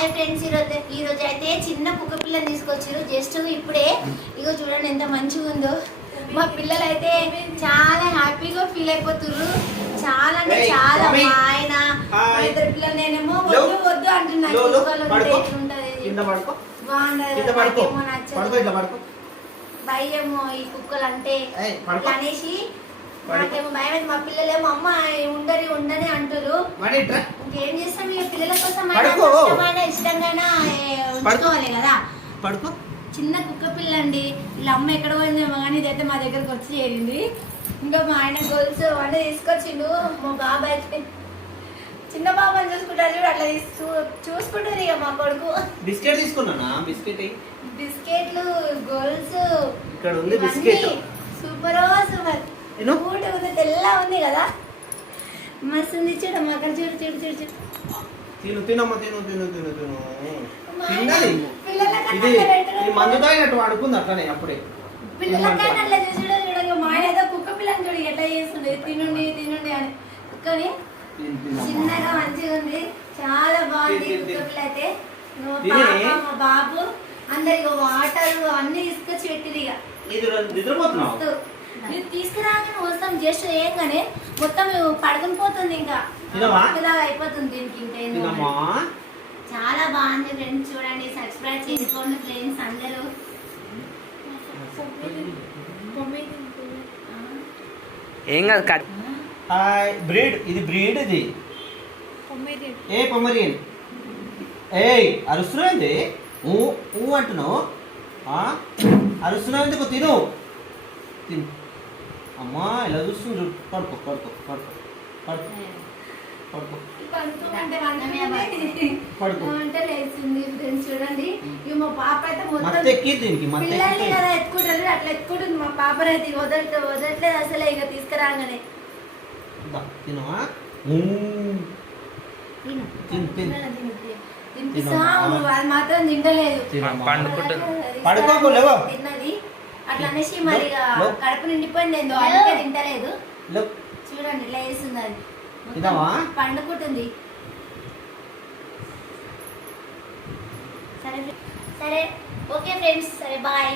Hi friends, ఈరోజు అయితే చిన్న కుక్క పిల్లని తీసుకొచ్చారు. జస్ట్ ఇప్పుడే ఇగో చూడండి ఎంత మంచిగా ఉందో. మా పిల్లలు అయితే చాలా హ్యాపీగా ఫీల్ అయిపోతుర్రు. చాలా అంటే చాలా. మా ఆయన ఇద్దరు పిల్లలు నేనేమో వద్దు వద్దు అంటున్నాను. భయమో ఈ కుక్కలు అంటే అనేసి నాకేమో భయం. మా పిల్లలేమో అమ్మ ఉండని అంటారు. ఇంకేం చేస్తాం, ఇక పిల్లల కోసం ఇష్టంగా ఉంచుకోవాలి కదా. చిన్న కుక్క పిల్ల అండి. ఇలా అమ్మ ఎక్కడ పోయిందేమో కానీ ఇదైతే మా దగ్గరకు వచ్చి చేరింది. ఇంకా మా ఆయన గొలుసు అంటే తీసుకొచ్చిండు. మా బాబు అయితే చిన్న బాబు అని చూసుకుంటారు చూడు, అట్లా చూసుకుంటారు. ఇక మా కొడుకు బిస్కెట్లు గొలుసు ఇక్కడ ఉంది. బిస్కెట్ సూపర్ సూపర్ ఊట ఉంది, తెల్ల ఉంది కదా, మస్తు ఉంది. చూడమ్మా అక్కడ చూడు చూడు చూడు చూడు. మందు తాగినట్టు అడుకుంది అట్లనే అప్పుడే. పిల్లలకైనా అట్లా చూసాడు చూడండి. మా ఆయన ఏదో కుక్క పిల్లని చూడు ఎట్లా చేస్తుండే, తినండి అని. కుక్కని చిన్నగా మంచిగా ఉంది, చాలా బాగుంది కుక్క పిల్ల అయితే. మా బాబు అందరికి వాటర్ అన్ని తీసుకొచ్చి పెట్టింది. ఇక తీసుకురాగానే వస్తాం జస్ట్ ఏంగానే మొత్తం పడుకుని పోతుంది. ఇంకా అయిపోతుంది దీనికి. ఇంకా చాలా బాగుంది ఫ్రెండ్స్, చూడండి. సబ్స్క్రైబ్ చేసుకోండి ఫ్రెండ్స్ అందరూ. ఏం కాదు. బ్రీడ్ ఇది పొమరియన్. అరుస్తున్నావు ఏంది? ఊ అంటున్నావు, అరుస్తున్నావు ఎందుకు? తిను అమ్మా, ఇలా చూస్తుంది. పడుకో. చూడండి మా పాప అయితే పిల్లల్ని కదా ఎత్తుకుంటారు, అట్లా ఎత్తుకుంటుంది. మా పాపనైతే వదలట్లేదు అసలే. ఇక తీసుకురాగానే అది మాత్రం తింటలేదు, తిన్నది అట్లా అనేసి. మరి కడుపు నిండిపోయింది ఏందో, అందుకే తింటలేదు. చూడండి ఇట్లా వేస్తుంది, అది పండుకుంటుంది. సరే ఓకే ఫ్రెండ్స్, సరే బాయ్.